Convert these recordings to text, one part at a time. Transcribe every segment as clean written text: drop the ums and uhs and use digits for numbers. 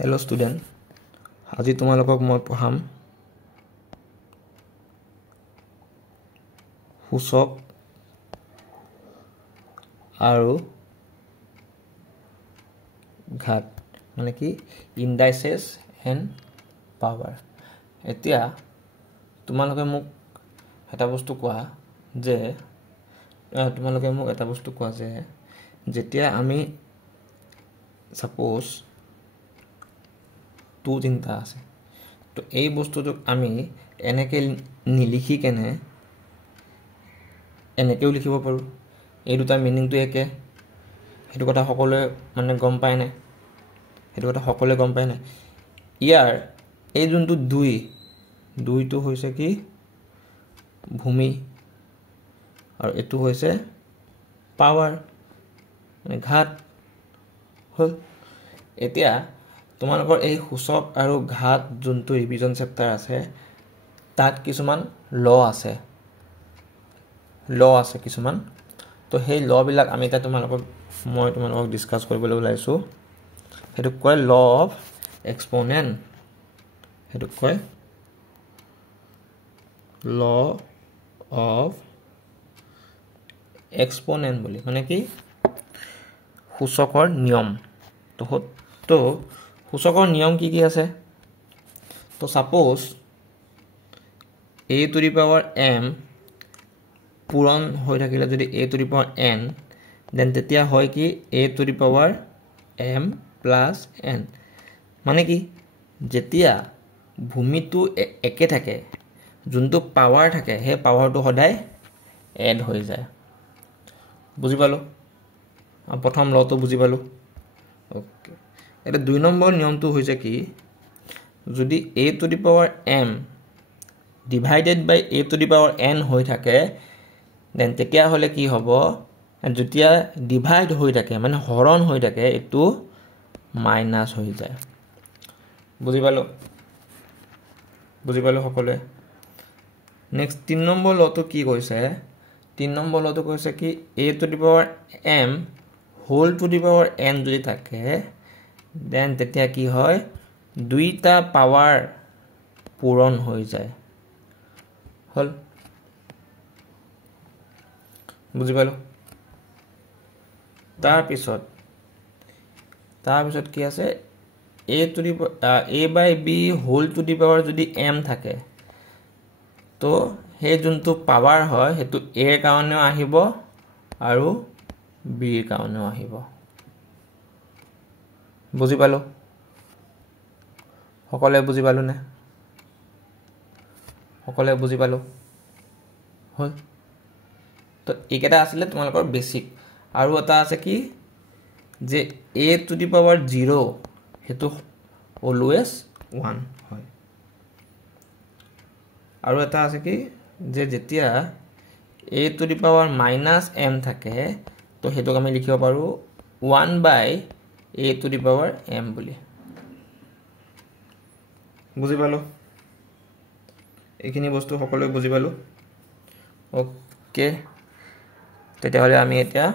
Hello student, আজি তোমালোকক মই পঢ়াম সূচক আৰু ঘাত মানে কি ইন্ডাইসেস এন্ড পাৱাৰ এতিয়া তোমালোকে মোক এটা বস্তু কোৱা যে যেতিয়া আমি সাপোজ টু চিন্তা আছে তো এই বস্তুটোক আমি এনেকে নিলিখি কেনে এনেকেও লিখিব পাৰো এই দুটা মিনিংটো একে হেতু কথা সকলোৱে মানে গম পায় না ইয়াৰ এই যোনটো দুইটো হৈছে কি ভূমি আৰু এটো হৈছে পাৱাৰ মানে ঘাত হল এতিয়া তোমালোকৰ এই সূচক আৰু ঘাত যোনটো ৰিভিজন চেপ্টাৰ আছে তাত কিছুমান ল আছে কিছুমান তো সেই ল বিলাক আমি তা তোমালোকক ডিসকাস কৰিবলৈ ওলাইছো হেতু কয় ল অফ এক্সপোনেন্ট হেতু কয় ল অফ এক্সপোনেন্ট বুলি মানে কি সূচকৰ নিয়ম তো সূচকৰ নিয়ম কি আছে তো suppose a to the power m পূৰণ হৈ থাকিলে যদি a to the power n দেন তেতিয়া হয় কি a to the power m plus n মানে কি যেতিয়া ভূমিটো একে থাকে যোনটো পাৱাৰ থাকে হে পাৱাৰটো সদায় এড হৈ যায় বুজি পালো প্ৰথম লটো বুজি পালো ওকে এটা দুই নম্বৰ নিয়মটো হৈছে কি যদি a to the power m divided by a to the power n হৈ থাকে দেন তেতিয়া হলে কি হ'ব যেতিয়া ডিভাইড হৈ থাকে মানে হৰণ হৈ থাকে এটো মাইনাস হৈ যায় বুজি পালো সকলে নেক্সট 3 নম্বৰ লটো কি কৈছে 3 নম্বৰ লটো কৈছে কি a to the power m whole to the power n যদি থাকে দেন তেতিয়া কি হয় দুইটা পাৱাৰ পূৰণ হৈ যায় হল বুজি পালো তাৰ পিছত কি আছে a by b whole to the power যদি m থাকে তো হে যোনটো পাৱাৰ হয় হেতু a ৰ কাৰণেও আহিব আৰু b ৰ কাৰণেও আহিব বুজি পালো সকলে বুজি পালো নে হল তো একেটা আসলে তোমালোকৰ বেসিক আৰু এটা আছে কি যে a to the power 0 হেতু অলওয়েজ 1 হয় আৰু এটা আছে কি যে যেতিয়া a to the power -m থাকে তো হেতুক আমি লিখিব পাৰো 1 by a to the power m বুলি বুজি পালো এইখিনি বস্তু সকলোৱে বুজি পালো ওকে তেতিয়া হলে আমি এতিয়া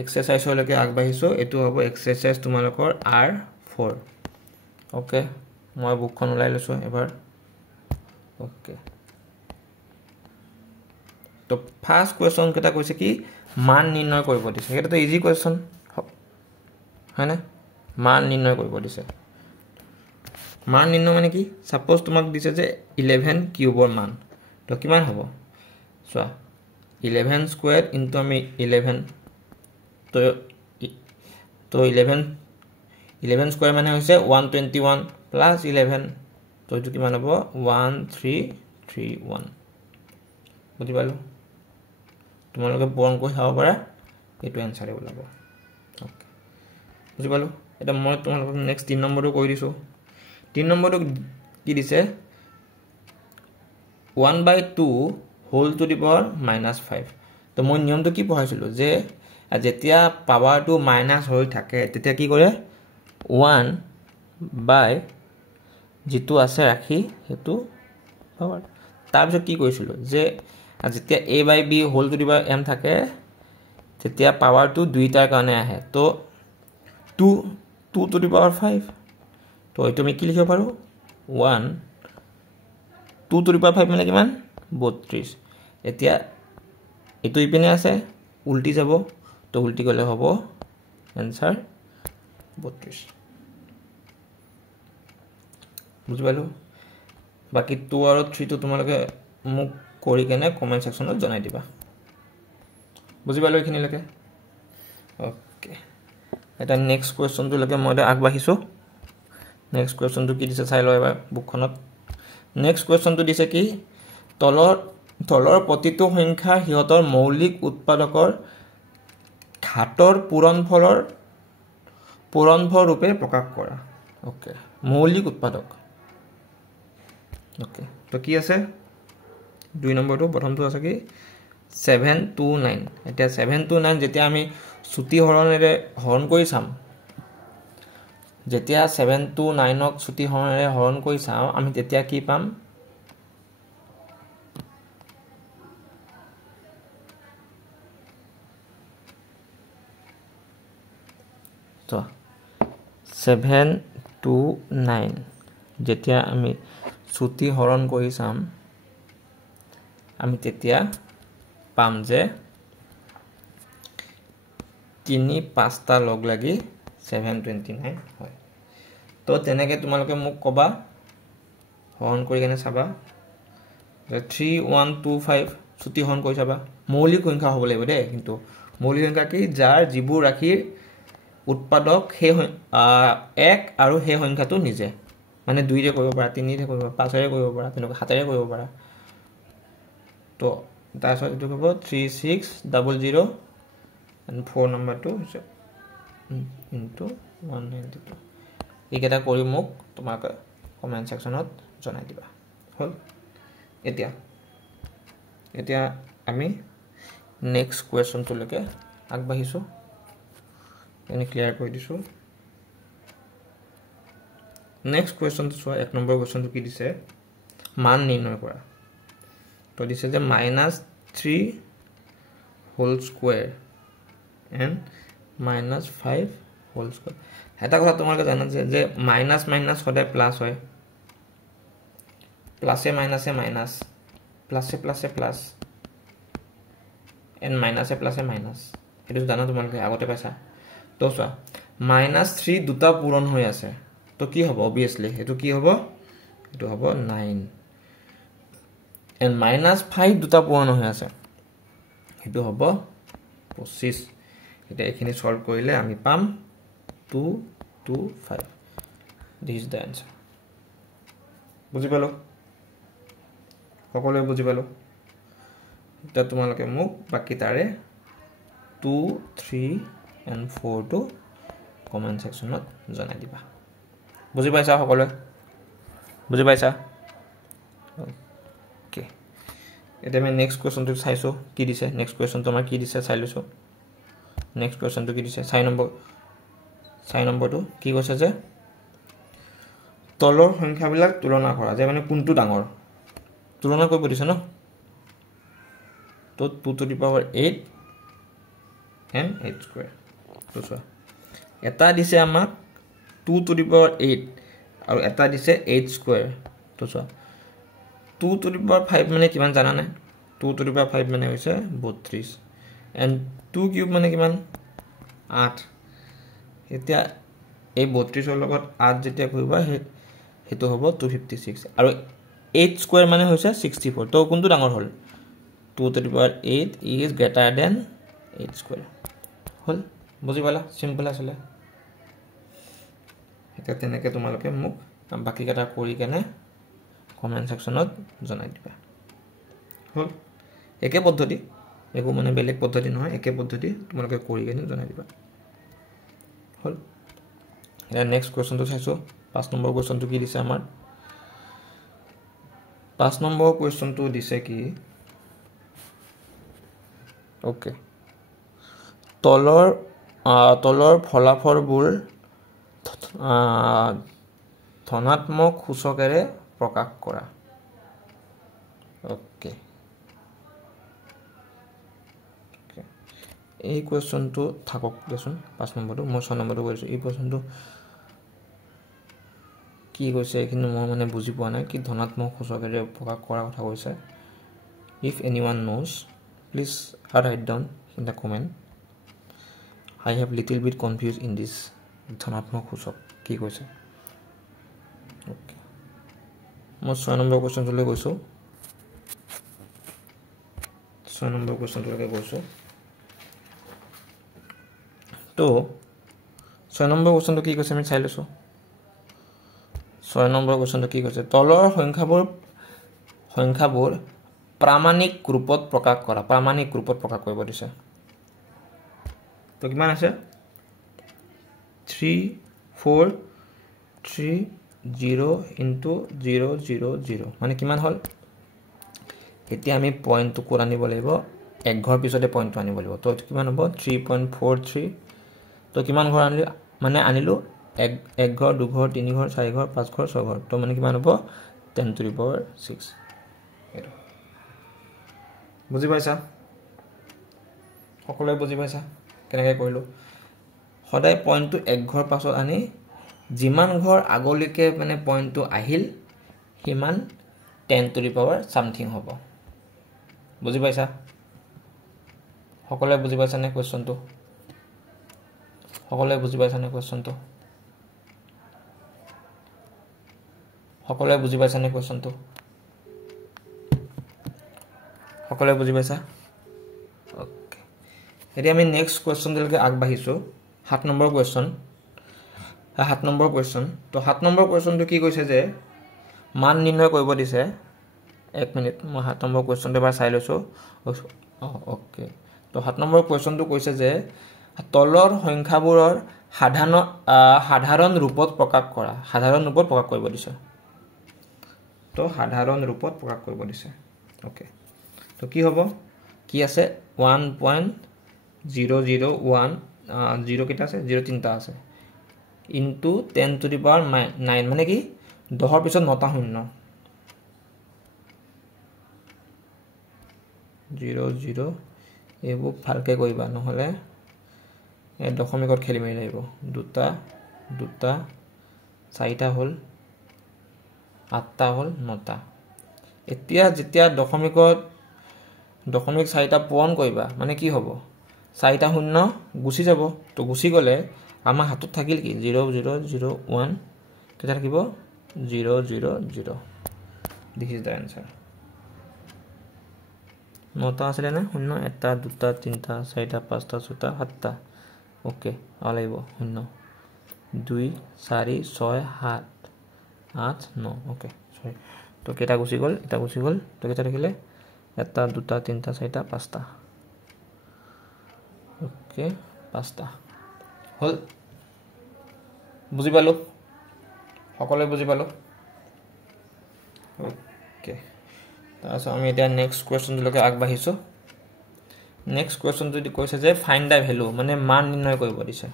এক্সাৰসাইজলৈকে আগবাঢ়িছো এটো হ'ব এক্সাৰসাইজ তোমালোকৰ R4 ওকে মই বুকখন উলাই লৈছো এবাৰ ওকে তো ফাৰ্স্ট কোৱেশ্চন কেটা কৈছে কি মান নিৰ্ণয় কৰিব দিছে এটা তো ইজি কোৱেশ্চন হয় না মান নিৰ্ণয় কৰিব দিছে মান নিৰ্ণয় মানে কি সাপোজ তোমাক দিছে যে 11 কিউবৰ মান তো কিমান হ'ব চোৱা 11 স্কয়ার ইনটু আমি 11 তো 11 স্কয়ার মানে হৈছে 121 প্লাস 11 তো এটো কিমান হ'ব 1331 বুজি পালো তোমালোকে পূৰণ কৰি চাব পাৰা এটো আনসাৰ ওলাব ওকে বুজি পালো এটা মই তোমালোকক নেক্সট 3 নম্বৰটো কৈ দিছো 3 নম্বৰটো কি দিছে 1/2 whole to the power -5 তো মই নিয়মটো কি পঢ়াইছিলো যে যেতিয়া পাৱাৰটো মাইনাস হৈ থাকে তেতিয়া কি কৰে 1 বাই যেটো আছে ৰাখি হেতু পাৱাৰ তাৰ পিছত কি কৈছিলো যে যেতিয়া a by b whole to the power m থাকে তেতিয়া পাৱাৰটো দুইটাৰ কাৰণে আহে তো 2 2 to the power 5 তো এইটো আমি কি লিখিব পাৰো 1 2 to the power 5 মানে কিমান 32 এতিয়া এটো ইপিনে আছে উল্টি যাব তো উল্টি গলে হ'ব आंसर 32 বুজি পালো বাকি 2 আৰু 3 তো তোমালোকে মোক কৰি কেনে কমেন্ট সেকশনত জনাই দিবা বুজি পালো এখিনি লকে ওকে এটা নেক্সট কোৱেশ্চনটো লকে মই আগবাঢ়িছো নেক্সট কোৱেশ্চনটো কি দিছে চাই লও এবাৰ বুকখনত নেক্সট কোৱেশ্চনটো দিছে কি তলৰ প্ৰতিটো সংখ্যা হিয়তৰ মৌলিক উৎপাদকৰ ঘাতৰ পূৰণফল ৰূপে প্ৰকাশ কৰা ওকে মৌলিক উৎপাদক ওকে তো কি আছে 2 নম্বৰটো প্ৰথমটো আছে কি 729 এতিয়া 729 যেতিয়া আমি ছুটি হৰণেৰে হৰণ কৰি চাম যেতিয়া 729ক ছুটি হৰণেৰে হৰণ কৰি চাম আমি তেতিয়া কি পাম তো 729 যেতিয়া আমি ছুটি হৰণ কৰি চাম আমি তেতিয়া পাম যে 3 5টা লগ লাগি 729 হয় তো তেনেকে তোমালোকে মোক কবা হৰণ কৰি কেনে চাবা 3125 ছুটি হৰণ কৰি চাবা মৌলিক সংখ্যা হ'ব লাগিব দে কিন্তু মৌলিক সংখ্যা কি যাৰ যিবোৰ ৰাখিৰ উৎপাদক হে 1 আৰু হে সংখ্যাটো নিজে মানে 2 ৰে কৰিব পাৰা 3 ৰে কৰিব পাৰা 5 ৰে কৰিব পাৰা তেনেকৈ 7 ৰে কৰিব পাৰা তো তাৰছত এটো হ'ব 3600 and 4 numberটো হৈছে into 192 এইকেটা কৰি মোক তোমাক কমেন্ট সেকশনত জনাই দিবা হল এতিয়া আমি নেক্সট কোৱেশ্চনটো লকে আগবাঢ়িছো এনে ক্লিয়াৰ কৰি দিছো নেক্সট কোৱেশ্চনটো চোৱা 1 নম্বৰ কোৱেশ্চনটো কি দিছে মান নিৰ্ণয় কৰা তো দিছে যে -3 whole square and -5 whole square এটা কথা তোমালোকে জানা যে মাইনাস মাইনাস সদায় প্লাস হয় প্লাসে মাইনাসে মাইনাস প্লাসে প্লাসে প্লাস and মাইনাসে প্লাসে মাইনাস এটো জানা তোমালোকে আগতে পাইছা তো চোৱা -3 দুটা পূৰণ হৈ আছে তো কি হ'ব obviously এটো কি হ'ব এটো হ'ব 9 and -5 দুটা পূৰণ হৈ আছে এটো হ'ব 25 এটা এখিনি সলভ কৰিলে আমি পাম 225 this is the answer বুজি পালো সকলোৱে বুজি পালো এটা তোমালোকে মোক বাকি তাৰে 2 3 and 4 to comment sectionত জনাই দিবা বুজি পাইছা সকলোৱে বুজি পাইছা ওকে এটা আমি নেক্সট কোৱেশ্চনটো চাইছো কি দিছে নেক্সট কোৱেশ্চনটো আমাৰ কি দিছে চাই লৈছো নেক্সট কোৱেশ্চনটো কি দিছে 6 নম্বৰটো কি কৈছে যে তলৰ সংখ্যাবিলাক তুলনা কৰা যে মানে কোনটো ডাঙৰ তুলনা কৰিব দিছে ন তো 2 to the power 8 and 8 square তো চোৱা এটা দিছে আমাক 2 to the power 8 আৰু এটা দিছে 8 square তো চোৱা 2 to the power 5 মানে কিমান জানা নাই 2 to the power 5 মানে হৈছে 32 and 2 cube মানে কিমান 8 এতিয়া এই 32 ৰ লগত 8 যেতিয়া কৰিবা হেতু হ'ব 256 আৰু 8 square মানে হৈছে 64 তো কোনটো ডাঙৰ হ'ল 2 to the power 8 is greater than 8 square হল বুজি পালা সিম্পল আছে এটা তেনেকে তোমালোকে মোক বাকি কেটা কৰি কেনে কমেন্ট সেকশনত জনাই দিবা হল একে পদ্ধতি একো মানে বেলেগ পদ্ধতি নহয় একে পদ্ধতি তোমালোকে কৰি কেনে জনাই দিবা হল এটা নেক্সট কোৱেশ্চনটো চাইছো 5 নম্বৰ কোৱেশ্চনটো কি দিছে আমাৰ 5 নম্বৰ কোৱেশ্চনটো দিছে কি ওকে তলৰ ফলাফলবোৰ ধনাত্মক সূচকেৰে প্ৰকাশ কৰা ওকে এই কোৱেশ্চনটো থাকক দেচোন 5 নম্বৰটো মই 6 নম্বৰটো কৰিছো এই কোৱেশ্চনটো কি কৈছে এইখিনি মই মানে বুজি পোৱা নাই কি ধনাত্মক সূচকেৰে প্ৰকাশ কৰাৰ কথা কৈছে if anyone knows please write down in the comment I have little bit confused in this ধনাত্মক সূচক কি কৈছে okay মই 6 নম্বৰ কোৱেশ্চনলৈ গৈছো 6 নম্বৰ কোৱেশ্চনলৈকে গৈছো তো 6 নম্বৰ কোৱেশ্চনটো কি কৈছে আমি চাই লৈছো 6 নম্বৰ কোৱেশ্চনটো কি কৈছে তলৰ সংখ্যাবোৰ প্ৰামাণিক ৰূপত প্ৰকাশ কৰিব দিছে তো কিমান আছে 3 4 3 0 into 0 0 0 মানে কিমান হল এতিয়া আমি পয়েন্টটো কোৰ আনিব লাগিব এক ঘৰ পিছতে পয়েন্টটো আনিব লাগিব তো কিমান হ'ব 3.43 তো কিমান ঘৰ আনিলো মানে আনিলো এক ঘৰ দুই ঘৰ তিনি ঘৰ চাৰি ঘৰ পাঁচ ঘৰ ছয় ঘৰ তো মানে কিমান হ'ব 10 to the power 6 এটা বুজি পাইছা সকলোৱে বুজি পাইছা কেনেকৈ কৰিলো সদায় পয়েন্টটো এক ঘৰ পাছত আনি যিমান ঘৰ আগলৈকে মানে পয়েন্টটো আহিল হিমান 10 to the power something হ'ব বুজি পাইছা সকলোৱে বুজি পাইছা নে কোৱেশ্চনটো সকলোৱে বুজি পাইছা নে কোৱেশ্চনটো সকলোৱে বুজি পাইছা নে কোৱেশ্চনটো সকলোৱে বুজি পাইছা ওকে এতিয়া আমি নেক্সট কোৱেশ্চনলৈকে আগবাঢ়িছো 7 নম্বৰ কোৱেশ্চন 7 নম্বৰ কোৱেশ্চন তো 7 নম্বৰ কোৱেশ্চনটো কি কৈছে যে মান নিৰ্ণয় কৰিব দিছে 1 মিনিট মই 7 নম্বৰ কোৱেশ্চনটো এবাৰ চাই লৈছো ওকে তো 7 নম্বৰ কোৱেশ্চনটো কৈছে যে তলৰ সংখ্যাবোৰৰ সাধাৰণ ৰূপত প্ৰকাশ কৰিব দিছে তো সাধাৰণ ৰূপত প্ৰকাশ কৰিব দিছে ওকে তো কি হ'ব কি আছে 1.001 0 কেটা আছে 0 তিনটা আছে into 10 to the power 9 মানে কি 10 ৰ পিছত 9টা শূন্য 0 0 এইবোৰ ভালকে কৰিবা নহলে এই দশমিকত খেলি মেলি লাগিব দুটা চাৰিটা হল 8টা হল 9টা এতিয়া যেতিয়া দশমিক চাৰিটা পূৰণ কৰিবা মানে কি হ'ব চাৰিটা শূন্য গুছি যাব তো গুছি গলে আমাৰ হাতত থাকিল কি 0 0 0 1 কেটা থাকিব 0 0 0 this is the answer 9টা আছে না শূন্য এটা দুটা তিনটা চাৰিটা পাঁচটা ছটা সাতটা ওকে আলাইব শূন্য 2 4 6 7 8 9 ওকে সরি তো কেটা গুছি গল তো কেটা থাকিলে এটা দুটা তিনটা চাৰিটা পাঁচটা ওকে পাঁচটা হল বুজি পালো সকলোৱে বুজি পালো ওকে তাৰপিছত আমি এতিয়া নেক্সট কোৱেশ্চনলৈকে আগবাঢ়িছো নেক্সট কোৱেশ্চন যদি কৈছে যে ফাইন্ড দা ভ্যালু মানে মান নিৰ্ণয় কৰিব দিছে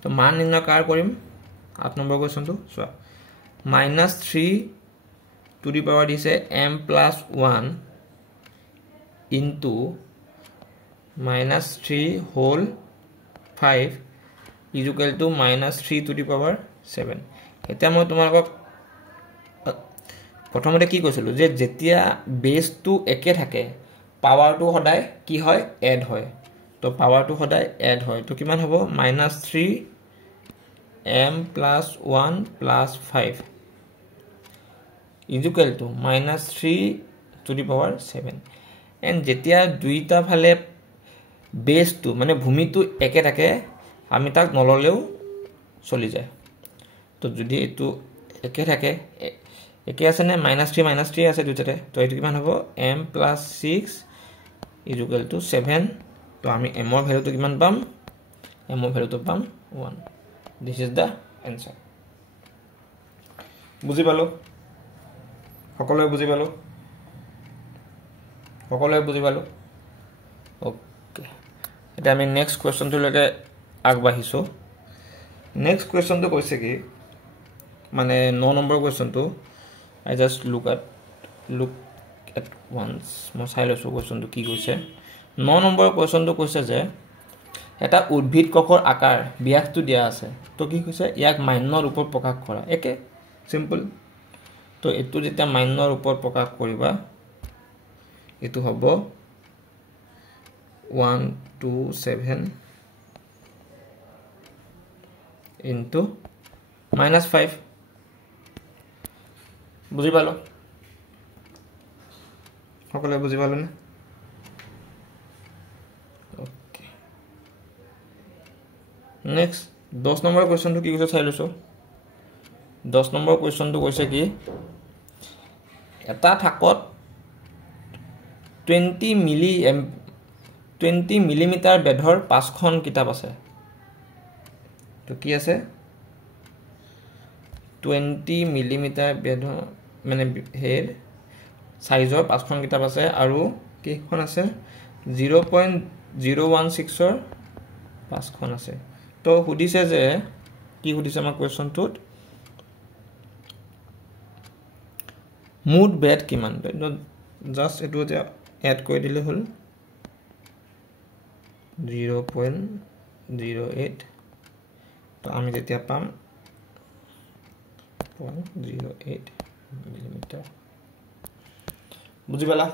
তো মান নিৰ্ণয় কাৰ কৰিম 8 নম্বৰ কোৱেশ্চনটো চোৱা -3 to the power দিছে m plus 1 into -3 whole 5 is equal to -3 to the power 7 এতিয়া মই তোমালোকক প্ৰথমতে কি কৈছিলো যে যেতিয়া বেসটো একে থাকে পাৱাৰটো সদায় কি হয় এড হয় তো পাৱাৰটো সদায় এড হয় তো কিমান হ'ব -3 m plus 1 plus 5 is equal to -3 to the power 7 and যেতিয়া দুইটা ফালে বেসটো মানে ভূমিটো একে থাকে আমি তাক নললেও চলি যায় তো যদি এটো একে থাকে একে আছে নে -3 আছে দুইটাতে তো এটো কিমান হ'ব m plus 6 is equal to 7 তো আমি m ৰ ভ্যালুটো কিমান পাম m ৰ ভ্যালুটো পাম 1 this is the answer বুজি পালো সকলোৱে বুজি পালো ওকে এটা আমি নেক্সট কোৱেশ্চনটো লৈকে আগবাঢ়িছো নেক্সট কোৱেশ্চনটো কৈছে কি মানে 9 number কোৱেশ্চনটো I just look at once মই চাই লৈছো কোৱেশ্চনটো কি কৈছে 9 নম্বৰ কোৱেশ্চনটো কৈছে যে এটা উদ্ভিদ কক্ষৰ আকাৰ ব্যাসটো দিয়া আছে তো কি কৈছে ইয়াক মান্য ৰূপত প্ৰকাশ কৰা একে সিম্পল তো এটো যেতিয়া মাইনৰ ওপৰত প্ৰকাশ কৰিবা এটো হ'ব 127 into -5 বুজি পালো সকলে বুজি পালো না ওকে নেক্সট 10 নম্বৰ কোৱেশ্চনটো কি কৈছে চাই লৈছো 10 নম্বৰ কোৱেশ্চনটো কৈছে কি এটা থাকত 20 মিলিমিটাৰ বেধৰ 5খন কিতাপ আছে তো কি আছে 20 মিলিমিটাৰ বেধৰ মানে হেৰ সাইজৰ 5খন কিতাপ আছে আৰু কেইখন আছে 0.016 ৰ 5খন আছে তো সুধিছে যে কি সুধিছে আমাৰ কোৱেশ্চনটোত মুড বেড কিমান জাস্ট এটো এতিয়া এড কৰি দিলে হল 0.08 তো আমি যেতিয়া পাম 0.08 মিলিমিটাৰ বুজি পালা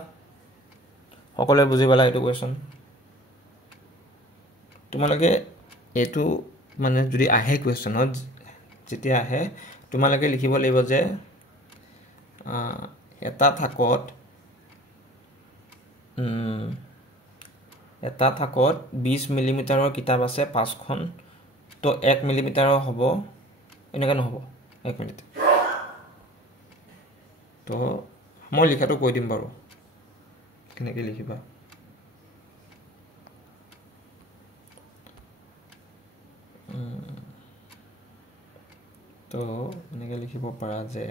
সকলে বুজি পালা এটো কোৱেশ্চন তোমালোকে এটো মানে যদি আহে কোৱেশ্চনত যেতিয়া আহে তোমালোকে লিখিব লাগিব যে এটা থাকত 20 মিলিমিটাৰৰ কিতাপ আছে 5খন তো 1 মিলিমিটাৰৰ হ'ব এনেকা নহব 1 মিনিট তো মই লিখাটো কৈ দিম বাৰু কেনেকৈ লিখিবা তো এনেকৈ লিখিব পাৰা যে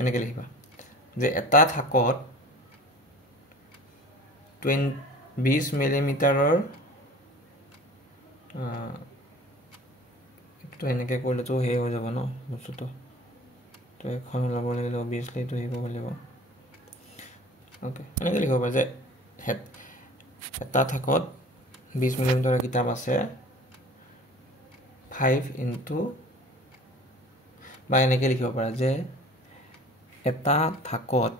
এনেকৈ লিখিবা যে এটা থাকত 20 মিলিমিটাৰৰ তো এনেকৈ কৰিলে তো হে হৈ যাব ন বস্তুটো তো এখন ল'ব লাগিব অবভিয়াসলি তো হেৰি কৰিব লাগিব ওকে এনেকৈ লিখিব পাৰা যে এটা থাকত 20 মিলিমিটাৰৰ কিতাপ আছে 5 into বা এনেকৈ লিখিব পাৰা যে এটা থাকত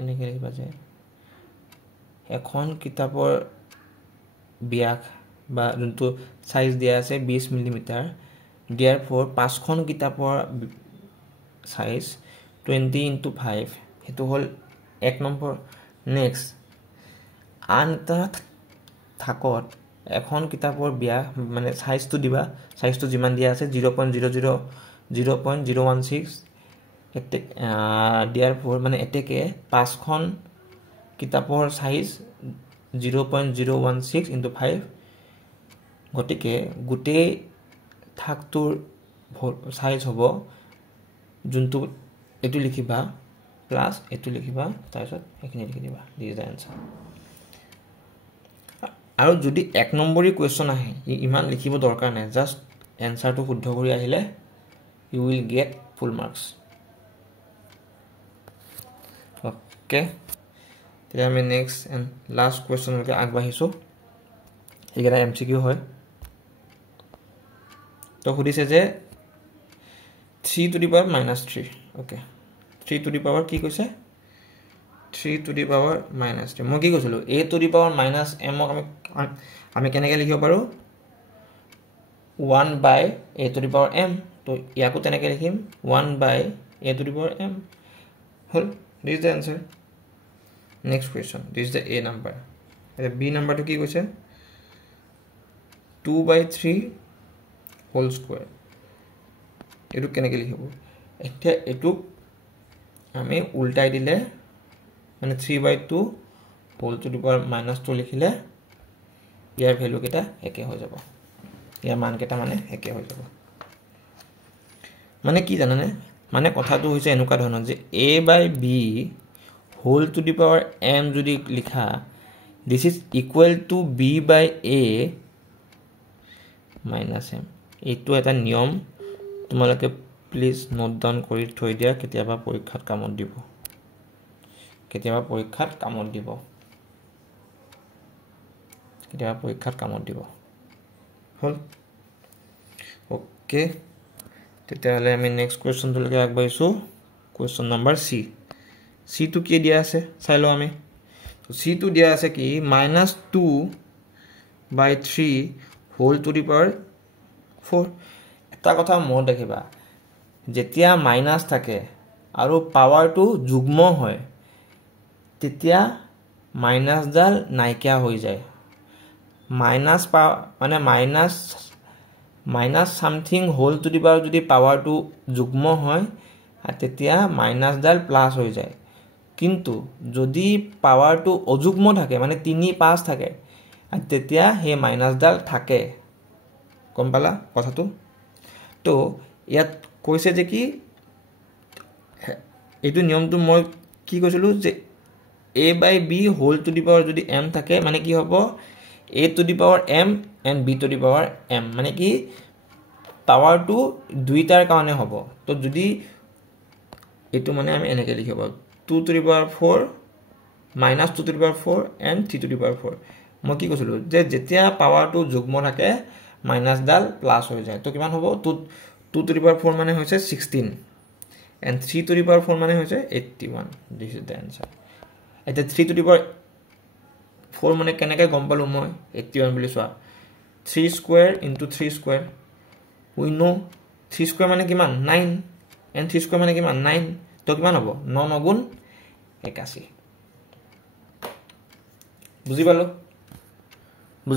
এনেকৈ লিখিবা যে এখন কিতাপৰ ব্যাস বা যোনটো সাইজ দিয়া আছে 20 মিলিমিটাৰ দিয়াৰ ফৰ 5খন কিতাপৰ সাইজ 20 into 5 হেতু হল 1 নম্বৰ নেক্সট আন এটা থাকত এখন কিতাপৰ ব্যাস মানে সাইজটো দিবা সাইজটো যিমান দিয়া আছে 0.016 দিয়াৰ ফৰ মানে এতেকে 5খন কিতাপৰ সাইজ 0.016 into 5 গতিকে গুটে থাকটোৰ সাইজ হ'ব যোনটো এটো লিখিবা প্লাস এটো লিখিবা তাৰপিছত এখিনি লিখি দিবা দিস দা আনসাৰ আৰু যদি 1 নম্বৰী কোৱেশ্চন আহে ইমান লিখিব দৰকাৰ নাই জাস্ট আনসাৰটো শুদ্ধ কৰি আহিলে you will get full marks okay তেতিয়া আমি নেক্সট এন্ড লাষ্ট কোৱেশ্চন লৈকে আগবাঢ়িছো একেটা এমসিকিউ হয় তো সুধিছে যে 3 to the power minus 3 okay 3 to the power কি কৈছে 3 to the power minus 3 মই কি কৈছিলো a to the power minus m আমি কেনেকৈ লিখিব পাৰো 1 by a to the power m তো ইয়াকো তেনেকৈ লিখিম 1 by a to the power m hall this is the answer next question this is the a number and b number to কি কৈছে 2 by 3 whole square এটো কেনেকৈ লিখিব এতিয়া এটো আমি উল্টাই দিলে মানে 3 by 2 whole to the power minus 2 লিখিলে ইয়াৰ ভ্যালু কেটা একে হৈ যাব ইয়াৰ মান কেটা মানে একে হৈ যাব মানে কি জানানে মানে কথাটো হৈছে এনেকুৱা ধৰণৰ যে a by b whole to the power m যদি লিখা this is equal to b by a minus m এইটো এটা নিয়ম তোমালোকে প্লিজ নোট ডাউন কৰি থৈ দিয়া কেতিয়াবা পৰীক্ষাত কামত দিব কেতিয়াবা পৰীক্ষাত কামত দিব হল ওকে তেতিয়াহ'লে আমি নেক্সট কুৱেশ্যনটোলৈকে আগবাঢ়িছোঁ কুৱেশ্যন নম্বৰ চি চিটো কি দিয়া আছে চাই লওঁ আমি চিটো দিয়া আছে কি -2/3 হোল টু দি পাৱাৰ 4 এটা কথা মনত ৰাখিবা যেতিয়া মাইনাছ থাকে আৰু পাৱাৰটো যুগ্ম হয় তেতিয়া মাইনাছডাল নাইকিয়া হৈ যায় মাইনাছ মানে minus something whole to the power যদি পাৱাৰটো যুগ্ম হয় তেতিয়া মাইনাছডাল প্লাছ হৈ যায় কিন্তু যদি পাৱাৰটো অযুগ্ম থাকে মানে 3 5 থাকে তেতিয়া হে মাইনাছডাল থাকে কম পালা কথাটো তো ইয়াত কৈছে যে কি এইটো নিয়মটো মই কি কৈছিলো যে a/b whole to the power যদি m থাকে মানে কি হ'ব a to the power m and b to the power m মানে কি পাৱাৰটো দুইটাৰ কাৰণে হ'ব তো যদি এটো মানে আমি এনেকৈ লিখিব 2 to the power 4 minus 2 to the power 4 and 3 to the power 4 মই কি কৈছিলো যে যেতিয়া পাৱাৰটো যুগ্ম থাকে মাইনাছডাল প্লাস হৈ যায় তো কিমান হ'ব 2 to the power 4 মানে হৈছে 16 and 3 to the power 4 মানে হৈছে 81 this is the answer এটা 3 to the power 4 মানে কেনেকৈ গম পালো মই 81 বুলি চোৱা 3 square into 3 square we know 3 square মানে কিমান 9 and 3 square মানে কিমান 9 তো কিমান হ'ব 9 9 গুণ 81 বুজি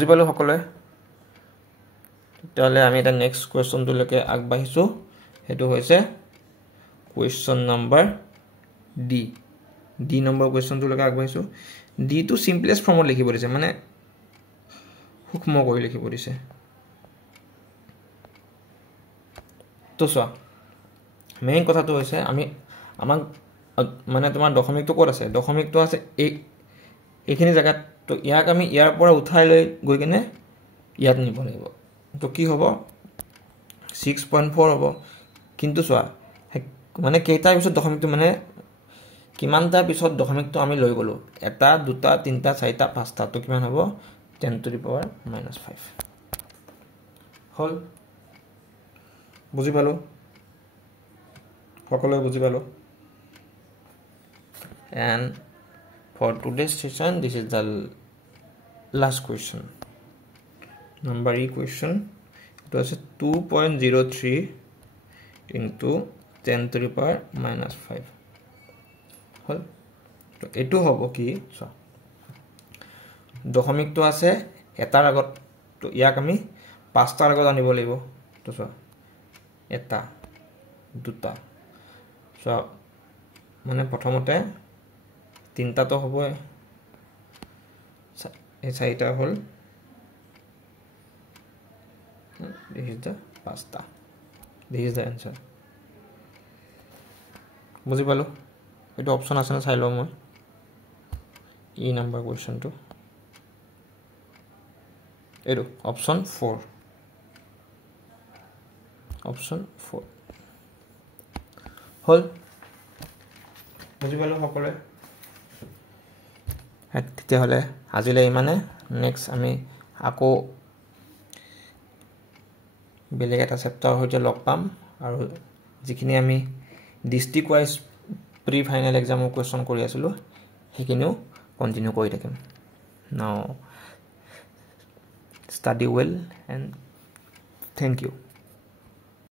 পালো সকলোৱে তেতিয়াহ'লে আমি এটা নেক্সট কুৱেশ্যনটোলৈকে আগবাঢ়িছোঁ সেইটো হৈছে কুৱেশ্যন নম্বৰ ডি নম্বৰ কুৱেশ্যনটোলৈকে আগবাঢ়িছোঁ ডি টু সিম্পলেষ্ট ফৰ্মত লিখিব দিছে মানে সূক্ষ্ম কৰি লিখিব দিছে তো চোৱা মেইন কথাটো হৈছে আমাক মানে তোমাৰ দশমিকটো ক'ত আছে দশমিকটো আছে এইখিনি জায়গাত তো ইয়াক আমি ইয়াৰ পৰা উঠাই লৈ গৈ কিনে ইয়াত নিব লাগিব তো কি হ'ব 6.4 হ'ব কিন্তু চোৱা মানে কেইটাৰ পিছত দশমিকটো মানে কিমানটাৰ পিছত দশমিকটো আমি লৈ গলো এটা দুটা তিনটা চাৰিটা পাঁচটা তো কিমান হ'ব 10 to the power -5 হল বুজি পালো সকলোৱে বুজি পালো and for today's session this is the last question number e question it was 2.03 into 10 to the power -5 হল তো এটো হ'ব কি চোৱা দশমিকটো আছে এটাৰ আগত তো ইয়াক আমি পাঁচটাৰ আগত আনিব লাগিব তো চোৱা এটা দুটা চোৱা মানে প্ৰথমতে তিনটা তো হ'ব এই চাৰিটা হ'ল this is the pasta this is the answer বুজি পালো এটো অপচন আছে না চাই লওঁ মই ই নাম্বাৰ কোৱেশ্চনটো এটো অপচন 4 হল বুজি পালো সকলোৱে তেতিয়াহ'লে আজিলৈ ইমানে নেক্সট আমি আকৌ বেলেগ এটা চেপ্টাৰ হৈতে লগ পাম আৰু যিখিনি আমি ডিস্ট্ৰিক্ট ওয়াইজ প্ৰি ফাইনাল এক্সামৰ কোৱেশ্চন কৰি আছিলো হেকিনিও কন্টিনিউ কৰি থাকিম নাও study well and thank you